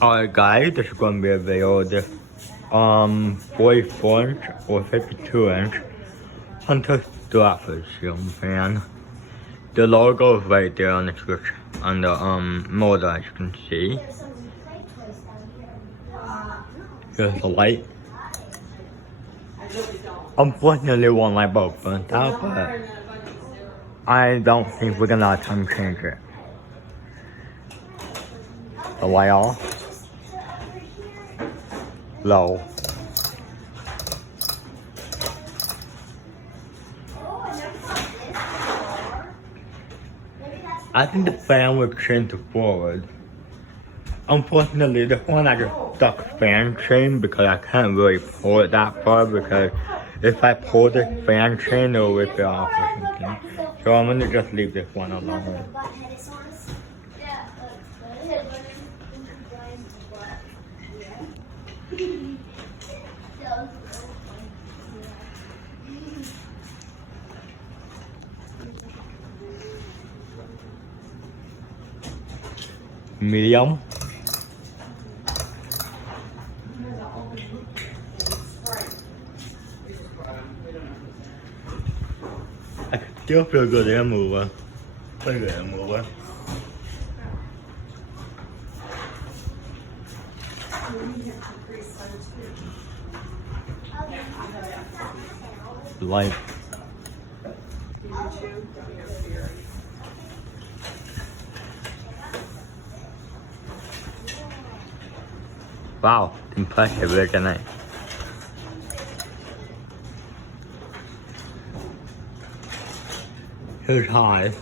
Alright guys, this is going to be a video of this 44 inch or 52 inch Hunter Stratford ceiling fan. The logo is right there on the switch, on the motor, as you can see. Here's the light. Unfortunately, one light bulb burnt out, but I don't think we're gonna have time to change it. The light off. Low. I think the fan will change to forward. Unfortunately, this one I just stuck fan chain because I can't really pull it that far, because if I pull this fan chain, it'll rip it off or something. So I'm gonna just leave this one alone. Medium. I still feel good air mover. Look at the air mover. Light. Wow, impressive, isn't it? Here's high.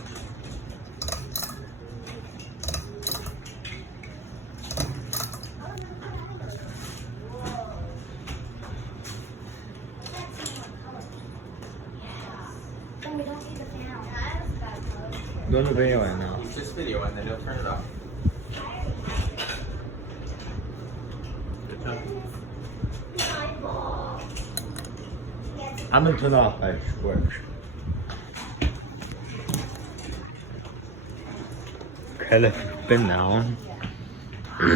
Doing the video right now. Just video and then you'll turn it off. I'm gonna turn off my switch. Okay, let's spin down. Did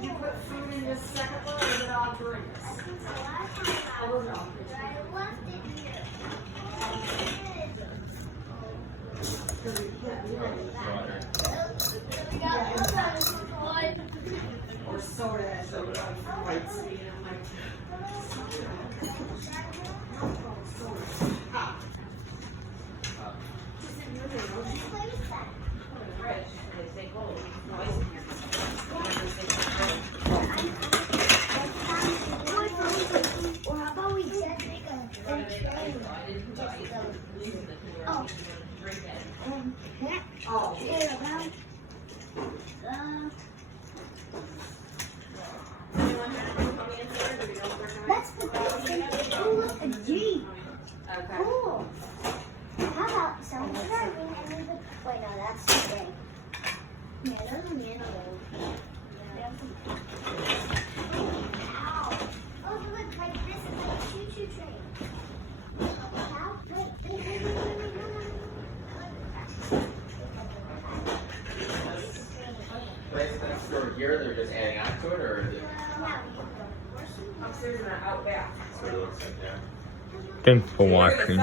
you put food in this second one or is it all drinks? Or soda has whites. That's the thing. Oh, look, a Jeep. Okay. Cool. How about some serving and then the... Wait, no, that's the thing. Yeah, those are minerals. Ow. Oh, look, like this is like a choo-choo train. How? Wait, For here, they're just adding on to it, or is it? Upstairs in the outback. So it looks like that. Thanks for watching.